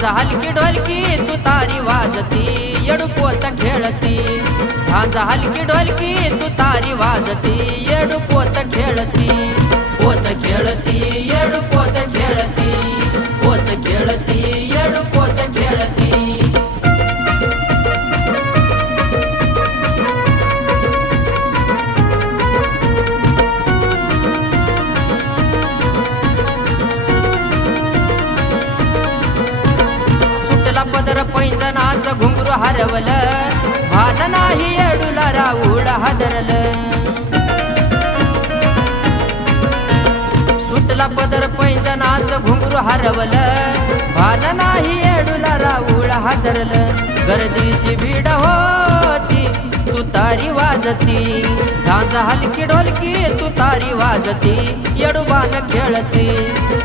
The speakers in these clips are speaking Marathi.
झांज हलकी ढोलकी तू तारी वाजती येडूपोत खेळती. झांज हलकी ढोलकी तू तारी वाजती येडूपोत खेळती. सुटला घुंगरू हरवलं. भान नाही येडूला राऊळ हादरलं. सुटला पदर पैंजनाचं घुंगरू हरवलं. भान नाही येडूला राऊळ हादरलं. गर्दीची भीड होती. तू तारी वाजती. झांज हलकी ढोलकी तू तारी वाजती. येडूबान खेळती.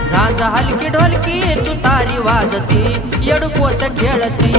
झांज हलकी ढोलकी तू तारी वाजती. येडू पोत खेळती.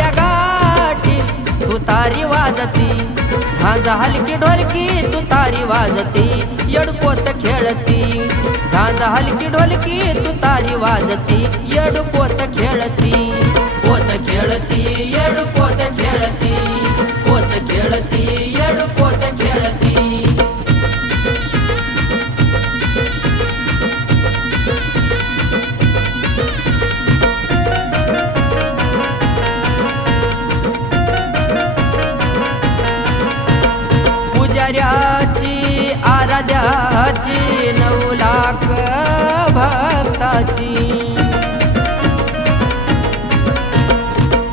यरमाळा गाठी तू तारी वाजती. झांज हलकी ढोलकी तू तारी वाजती. येडपोत खेळती. झांज हलकी ढोलकी तू तारी वाजती. येडपोत खेळती पोत खेळती. पुजाऱ्याची आराध्याची नऊ लाख भक्ताची.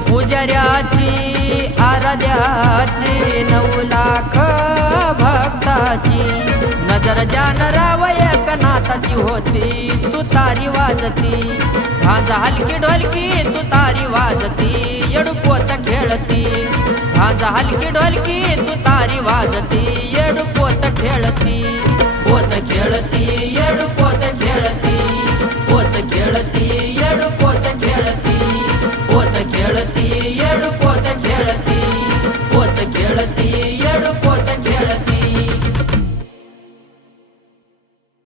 पुजऱ्याची आराध्याची नऊ लाख भक्ताची. नजर जानराव एकनाथाची होती तू तारी वाजती. झांज हलकी ढोलकी तू तारी वाजती. हलकी ढोलकी तू तारी वाजती येडूपोत खेळती पोत खेळती येडूपोत खेळती पोत खेळती येडूपोत खेळती पोत खेळती येडूपोत खेळती पोत खेळती